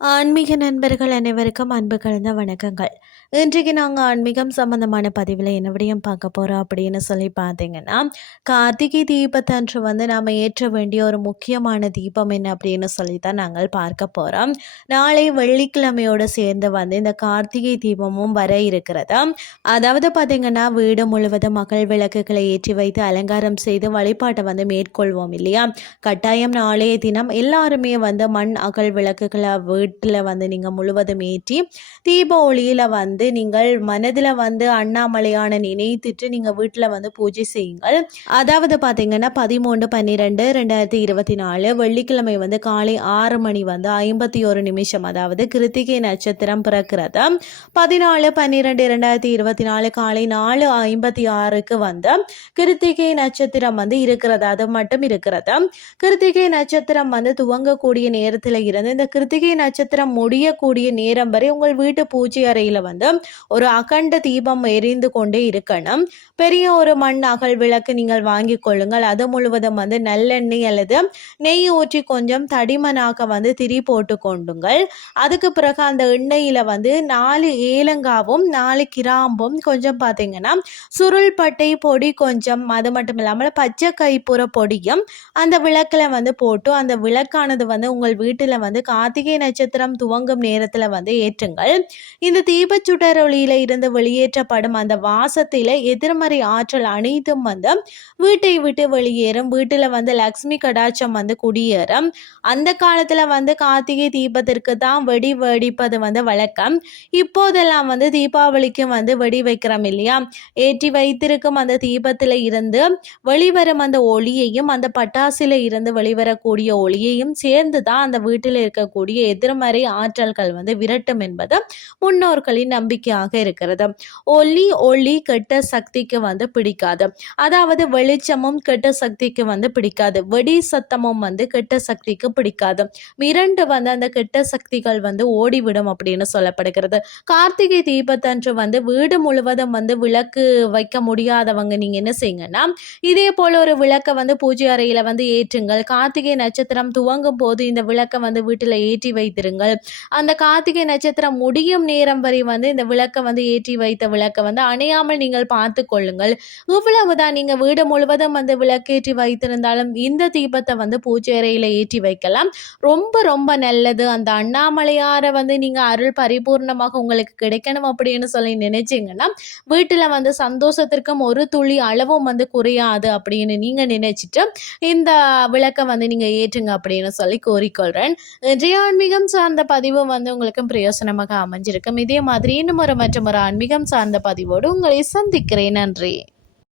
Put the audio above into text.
ஆன்மீக நண்பர்கள் அனைவருக்கும் அன்பு கலந்த வணக்கங்கள். இன்றைக்கு நாங்கள் ஆன்மீகம் சம்மந்தமான பதிவில் என்ன விடையும் பார்க்க போகிறோம் அப்படின்னு சொல்லி பார்த்தீங்கன்னா கார்த்திகை தீபத்தன்று வந்து நாம் ஏற்ற வேண்டிய ஒரு முக்கியமான தீபம் என்ன அப்படின்னு சொல்லி தான் நாங்கள் பார்க்க போகிறோம் நாளை வெள்ளிக்கிழமையோடு சேர்ந்து வந்து இந்த கார்த்திகை தீபமும் வர இருக்கிறது? அதாவது பார்த்திங்கன்னா வீடு முழுவதும் மகள் விளக்குகளை ஏற்றி வைத்து அலங்காரம் செய்து வழிபாட்டை வந்து மேற்கொள்வோம் இல்லையா? கட்டாயம் நாளைய தினம் எல்லாருமே வந்து மண் அகல் விளக்குகளை வீட்டில் வந்து நீங்கள் முழுவதும் ஏற்றி தீப ஒளியில் வந்து நீங்கள் மனதில் வந்து அண்ணாமலையான நினைத்துட்டு நீங்கள் வீட்டில் வந்து பூஜை செய்யுங்கள். அதாவது பார்த்தீங்கன்னா பதிமூன்று பன்னிரெண்டு ரெண்டாயிரத்தி இருபத்தி நாலு வெள்ளிக்கிழமை வந்து காலை ஆறு மணி வந்து ஐம்பத்தி ஒரு நிமிஷம் அதாவது கிருத்திகை நட்சத்திரம் பிறக்கிறது. பதினாலு பன்னிரெண்டு இரண்டாயிரத்தி இருபத்தி நாலு காலை நாலு ஐம்பத்தி ஆறுக்கு வந்து கிருத்திகை நட்சத்திரம் வந்து இருக்கிறது அது மட்டும் இருக்கிறது. கிருத்திகை நட்சத்திரம் வந்து துவங்கக்கூடிய நேரத்தில் இருந்து இந்த கிருத்திகை நட்சத்திரம் நட்சத்திரம் முடியக்கூடிய நேரம் வரை உங்கள் வீட்டு பூஜை அறையில் வந்து ஒரு அகண்ட தீபம் எரிந்து கொண்டே இருக்கணும். பெரிய ஒரு மண் அகல் விளக்கு நீங்கள் வாங்கி கொள்ளுங்கள். அது முழுவதும் வந்து நல்லெண்ணெய் அல்லது நெய் ஊற்றி கொஞ்சம் தடிமனாக வந்து திரி போட்டு கொண்டுங்கள். அதுக்கு பிறகு அந்த எண்ணெயில் வந்து நாலு ஏலங்காவும் நாலு கிராம்பும் கொஞ்சம் பார்த்தீங்கன்னா சுருள் பட்டை பொடி கொஞ்சம் அது மட்டும் இல்லாமல் பச்சை கைப்புற பொடியும் அந்த விளக்கில் வந்து போட்டு அந்த விளக்கானது வந்து உங்கள் வீட்டில் வந்து கார்த்திகை நட்சத்திரம் நட்சத்திரம் துவங்கும் நேரத்தில் வந்து ஏற்றுங்கள். இந்த தீபச்சுடர் ஒளியில இருந்து வெளியேற்றப்படும் அந்த வாசத்தில எதிர்மறை ஆற்றல் அனைத்தும் வந்து வீட்டை விட்டு வெளியேறும். வீட்டில் வந்து லக்ஷ்மி கடாட்சம் வந்து குடியேறும். அந்த காலத்தில் வந்து கார்த்திகை தீபத்திற்கு தான் வெடி வெடிப்பது வந்து வழக்கம். இப்போதெல்லாம் வந்து தீபாவளிக்கு வந்து வெடி வைக்கிறோம் இல்லையா? ஏற்றி வைத்திருக்கும் அந்த தீபத்தில் இருந்து வெளிவரும் அந்த ஒளியையும் அந்த பட்டாசில இருந்து வெளிவரக்கூடிய ஒளியையும் சேர்ந்து தான் அந்த வீட்டில் இருக்கக்கூடிய எதிர்மறை எதிர்மறை ஆற்றல்கள் வந்து விரட்டும் என்பது முன்னோர்களின் நம்பிக்கையாக இருக்கிறது. ஒளி ஒளி கெட்ட சக்திக்கு வந்து பிடிக்காது. அதாவது வெளிச்சமும் கெட்ட சக்திக்கு வந்து பிடிக்காது. வெடி சத்தமும் வந்து கெட்ட சக்திக்கு பிடிக்காது. இரண்டு வந்து அந்த கெட்ட சக்திகள் வந்து ஓடிவிடும் அப்படின்னு சொல்லப்படுகிறது. கார்த்திகை தீபத்தன்று வந்து வீடு முழுவதும் வந்து விளக்கு வைக்க முடியாதவங்க நீங்க என்ன செய்யுங்கன்னா இதே போல ஒரு விளக்கை வந்து பூஜை அறையில வந்து ஏற்றுங்கள். கார்த்திகை நட்சத்திரம் துவங்கும் போது இந்த விளக்கை வந்து வீட்டில் ஏற்றி வைத்திரு வைத்திருங்கள் அந்த கார்த்திகை நட்சத்திரம் முடியும் நேரம் வரை வந்து இந்த விளக்கை வந்து ஏற்றி வைத்த விளக்கை வந்து அணையாமல் நீங்கள் பார்த்து கொள்ளுங்கள். இவ்வளவுதான் நீங்கள் வீடு முழுவதும் வந்து விளக்கேற்றி வைத்திருந்தாலும் இந்த தீபத்தை வந்து பூஜை ஏற்றி வைக்கலாம். ரொம்ப ரொம்ப நல்லது. அந்த அண்ணாமலையாரை வந்து நீங்கள் அருள் பரிபூர்ணமாக உங்களுக்கு கிடைக்கணும் அப்படின்னு சொல்லி நினைச்சிங்கன்னா வீட்டில் வந்து சந்தோஷத்திற்கும் ஒரு துளி அளவும் வந்து குறையாது அப்படின்னு நீங்கள் நினைச்சிட்டு இந்த விளக்கை வந்து நீங்கள் ஏற்றுங்க அப்படின்னு சொல்லி கோரிக்கொள்கிறேன் இன்றைய ஆன்மீகம் சார்ந்த பதிவும் வந்து உங்களுக்கு பிரயோசனமாக அமைஞ்சிருக்கும். இதே மாதிரி இன்னும் ஒரு மற்றும் ஒரு ஆன்மீகம் சார்ந்த பதிவோடு உங்களை சந்திக்கிறேன். நன்றி.